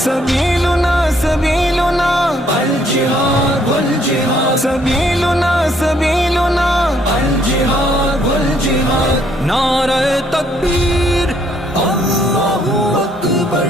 سبيلنا سبيلنا الجهاد والجهاد، سبيلنا سبيلنا الجهاد والجهاد. نعرہ تکبیر الله أكبر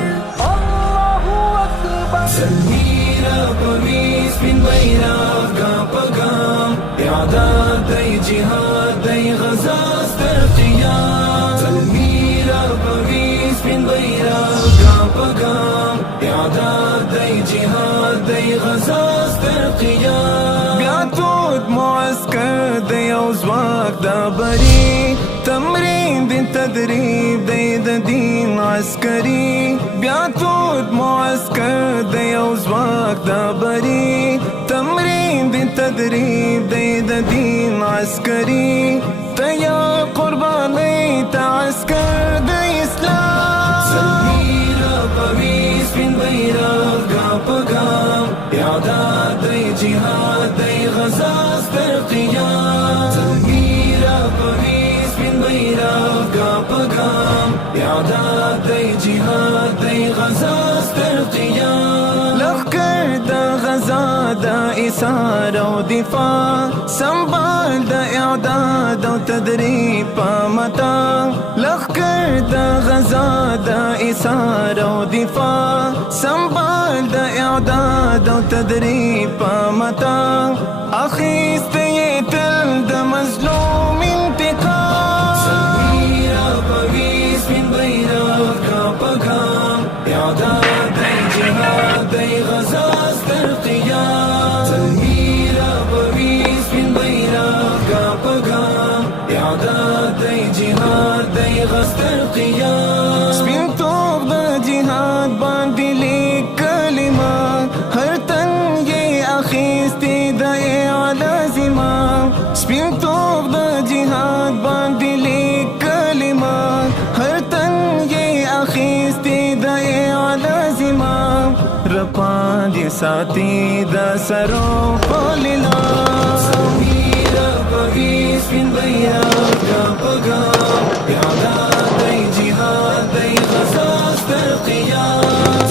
الله أكبر. سلمينا بويس من بيرق قام بقام، إعداد دي جهاد دي غزا استرقيام. سلمينا بويس من بيرق قام بقام، إعداد دي جهاد دي غزا استرقيام. بيعتود معسكر دي أوزواك دابري، تمرين دي تدريب دي دين عسكري. بيعتود معسكر دي أوزواك دابري، تمرين دي تدريب دي دين عسكري. تيا قرباني تعسكر دي إسلام. سلمينا بويس من بيرق قام بقام، إعداد دي جهاد دي غزا استرقيام. سلمينا بويس من بيرق قام بقام، إعداد دي جهاد دي غزا استرقيام. لخكر دا غزا دا إثارة ودفاع، سنبال دا إعداد وتدريب متى. لخكر دا غزا دا إثارة ودفاع، سنبال دا إعداد وتدريب متى. أخيستي تل دا مظلوم انتقام. سلمينا بويس من بيرق قام بقام، إعداد دي جهاد دي غزا استرقيام. سلمينا بويس من بيرق قام بقام، إعداد دي جهاد دي غزا استرقيام. سپین توغ دا جهاد باندې لیک کلمات، هر تن یې اخیستی د اعلی زمام. سپین توغ دا جهاد باندې لیک کلمات، هر تن یې اخیستی د اعلی زمام. رپاند یې ساتي د سرو په لیلام. سلمينا بويس من بيرق قام بقام، إعداد دي جهاد دي غزا استرقيام.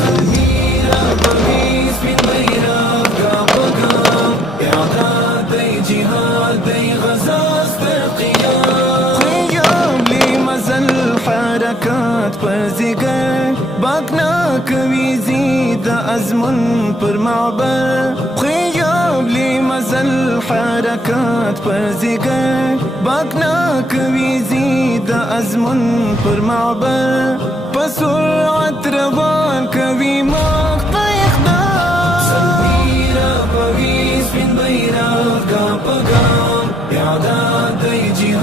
سلمينا بويس من بيرق قام بقام، إعداد دي جهاد دي غزا استرقيام. خيام لي مزل حركات پر زگر، باکنا کوي زید ازمن پر معبر. خيام لي مزل حركات پر زگر، باکنا کوي زید ازمن پر معبر. بسرعت روان کوي مخ په اقدام. سلمينا بويس من بيرق قام بقام، إعداد دي جهاد